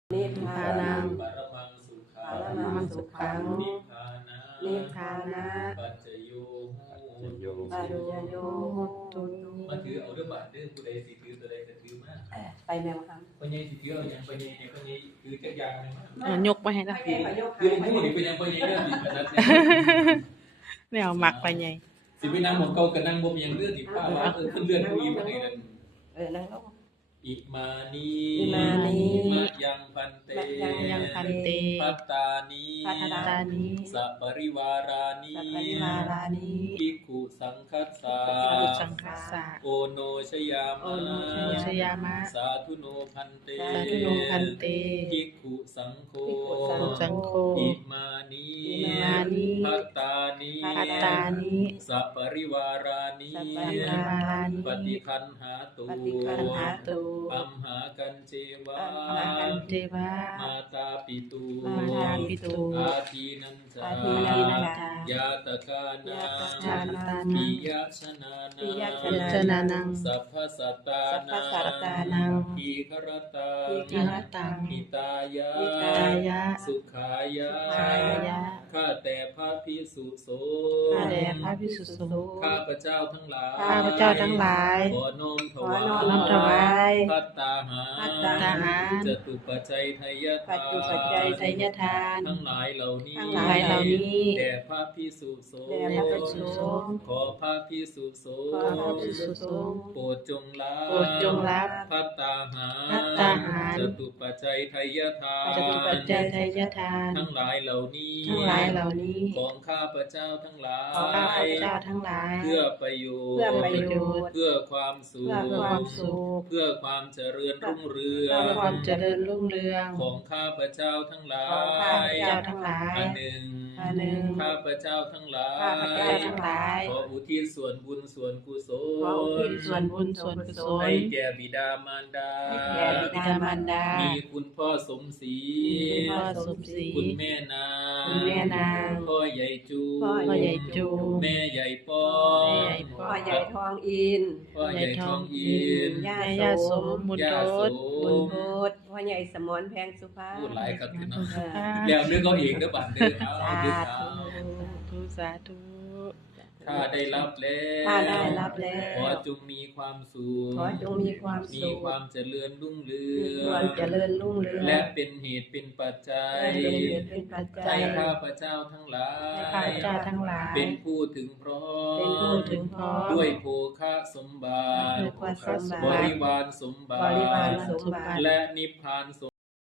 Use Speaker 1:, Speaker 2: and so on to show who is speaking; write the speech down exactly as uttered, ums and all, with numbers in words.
Speaker 1: นิพพานัง
Speaker 2: ปรมังสุขั
Speaker 1: ปรง มังสุขัง
Speaker 2: นิพพานะ
Speaker 1: นิพพานะ
Speaker 2: ปัจจโยโห
Speaker 1: ปัจจโยโหตุ
Speaker 2: มาถือเอาเรื่องบาทเรื่องผู้ใดสิถือตัวใดก็ถือมา
Speaker 1: ไปแม่มาครับ
Speaker 2: ปัญญาสิถือเอาอย่างปัญญาเนี่ยปัญญาถือจักอย่างเลยมา
Speaker 3: อ่ะยกไปให้ละ
Speaker 1: ไม่ได้ขอยก
Speaker 2: คือผู้นี่เป็นยังปัญญาเรื่องสิขนาดนี้
Speaker 3: แนวหมักไปไง
Speaker 2: สิไปนั่งหมองเก่าก็นั่งบ่มีหยังเรื่องสิป้าว่าเออขึ้นเลื่อนผู้อีกว่าไงนั่น
Speaker 1: เออนั่งลง
Speaker 2: อิมานี
Speaker 1: อิมานิ
Speaker 2: มะยังพันเต
Speaker 1: มะยังพันเต
Speaker 2: พัตตานี
Speaker 1: พัตตานิ
Speaker 2: สัปริวารานิ
Speaker 1: สัพพะริวารานิ
Speaker 2: ภิกขุสังคัสสะ
Speaker 3: พุทธังคัสสะ
Speaker 2: โอโนชยา
Speaker 1: โอ
Speaker 2: มา
Speaker 1: โน
Speaker 3: ชยามะ
Speaker 2: สาธุโนพันเต
Speaker 1: สาธุโนพันเต
Speaker 2: ภิกขุสังโฆ
Speaker 1: ภิกขุ
Speaker 3: สังโฆ
Speaker 2: อิมานิ
Speaker 1: อิมานิ
Speaker 2: พัตตานิ
Speaker 3: พัตตานิ
Speaker 2: สัปริวารานิ
Speaker 1: สัพพะริวารานิ
Speaker 2: ปฏิคันหาตุ
Speaker 1: ปฏิคันหาตุ
Speaker 2: อัมหากันเจวะ
Speaker 1: อัมหากัน
Speaker 3: เทวะ
Speaker 2: มาตาปิตุ
Speaker 3: มาตาปิตุ
Speaker 2: อาทีนันจา
Speaker 1: อาทีนันจา
Speaker 2: ยาตกานา
Speaker 1: ยาต
Speaker 3: ชาตา
Speaker 2: ปิ
Speaker 3: นัง
Speaker 2: ยชนา
Speaker 1: ปิย
Speaker 2: นา
Speaker 1: ช
Speaker 3: ชนานัง
Speaker 2: สัพพสัตตา
Speaker 1: สัพพ
Speaker 2: นา
Speaker 1: สัตตานัง
Speaker 2: ทีครตา
Speaker 1: ทีฆรตัง
Speaker 2: หิตายะ
Speaker 1: หิต
Speaker 3: ตายะ
Speaker 2: สุขายะ
Speaker 3: สุขายะ
Speaker 2: ข้าแต่พระพิสุสง
Speaker 3: ข้า
Speaker 2: ฆ์
Speaker 3: แด่พระภิกษุสงฆ์
Speaker 2: ข้าพระเจ้าทั้งหลาย
Speaker 3: ข้าพเจ้าทั้งหลาย
Speaker 2: ขอน้อมถ
Speaker 1: ขอ
Speaker 2: วาย
Speaker 1: น้อมถวาย
Speaker 2: พัตตาหา
Speaker 1: ภัตตาหาร
Speaker 2: จตุปัจจัยไทยทาน
Speaker 1: ปัจจุปัจจัยไตรยทาน
Speaker 2: ทั้งหลายเหล่านี้
Speaker 1: ทั้งหลายเหล่านี้
Speaker 2: แด่พระพิสุสงฆ์
Speaker 1: แด่พระภิกษุสงฆ์
Speaker 2: ขอพระพิสุสง
Speaker 1: ขอพระภิกษุ
Speaker 2: ฆ์
Speaker 1: สงฆ์
Speaker 2: โปรดจงรับ
Speaker 3: โปรดจงรับ
Speaker 2: พัตตาหาร
Speaker 3: ภัตตาหาร
Speaker 2: จตุปัจจัยไทยทาน
Speaker 3: จตุปัจจัยไตรยทาน
Speaker 2: ทั้งหลายเหล่านี้
Speaker 3: ทั้งหลายเหล่านี้
Speaker 2: ของข้าพระเจ้าทั้งหลาย
Speaker 3: ของข้าพเจ้าทั้งหลาย
Speaker 2: เพื่อประโยชน์
Speaker 1: เพื่อประโยชน์
Speaker 2: เพื่อความสุข
Speaker 1: เพื่อความสุข
Speaker 2: เพื่อความเจริญรุ่งเรือง
Speaker 3: เพื่อความเจริญรุ่งเรือง
Speaker 2: ของข้าพเจ้าทั้งหลา
Speaker 1: ของข้าพ
Speaker 2: ย
Speaker 1: เจ้าทั้งหลาย
Speaker 2: อันหนึ่ง
Speaker 1: อันหนึ่ง
Speaker 2: ข้าพเจ้าทั้งหลาย
Speaker 1: ข้าพเจ้าทั้งหลาย
Speaker 2: ขออุทิศส่วนบุญส่วนกุศ
Speaker 1: ขออุทิศ
Speaker 2: ล
Speaker 1: ส่วนบุญส่วนกุศล
Speaker 2: ให้แก่บิดามารดา
Speaker 1: ให้แก่บิดามารดา
Speaker 2: มีคุณพ่อสมศรี
Speaker 1: มีคุณพ่อสมศรี
Speaker 2: คุณแม่นาง
Speaker 1: คุณแม่นาง
Speaker 2: พ่อใหญ่จู
Speaker 1: พ่อ
Speaker 3: พ่อใหญ่จู
Speaker 2: แม่ใหญ่ป้อ
Speaker 3: แม่ใหญ่ป้
Speaker 1: พ่อใหญ่ทองอิน
Speaker 2: พ่อใหญ่ทองอิน
Speaker 1: ย่า
Speaker 3: แม่ย่าสมบุญ
Speaker 2: ย่า
Speaker 3: โท
Speaker 2: ส
Speaker 3: ษ
Speaker 1: บุญ
Speaker 2: ม
Speaker 1: โพธิพ่อใหญ่สมรแพงสุภาพ
Speaker 2: พูดหลายครับพี่น้อง
Speaker 1: เออ
Speaker 2: แล้วนึกเอาเองเด้อบัดเด้อเอาเอาเด้อเอา
Speaker 3: ทุสาธุ
Speaker 2: ข้าได้รับแล้ว
Speaker 1: ข้าได้รับแล้ว
Speaker 2: ขอจงมีความสุข
Speaker 1: ขอจงมีความ
Speaker 2: มี
Speaker 1: สุข
Speaker 2: ความเจริญรุ่งเรื
Speaker 1: มี
Speaker 2: อ
Speaker 1: ความ
Speaker 2: ง
Speaker 1: เจริญรุ่งเรือง
Speaker 2: และเป็นเหตุเป็นปัจจัย
Speaker 1: และเป็นเหตุเป็นปัจจั
Speaker 2: ให้
Speaker 1: ย
Speaker 2: ข้าพเจ้าทั้งหลาย
Speaker 3: ให้ข้าพเจ้าทั้งหลาย
Speaker 2: เป็นผู้ถึงพร้อม
Speaker 1: เป็นผู้ถึงพร้อม
Speaker 2: ด้วยโภคะสมบัติ
Speaker 1: ด้วยโภคะสมบัติ
Speaker 2: บริวารสมบั
Speaker 1: บริวาร
Speaker 2: ติ
Speaker 1: สมบัติ
Speaker 2: และนิพพานส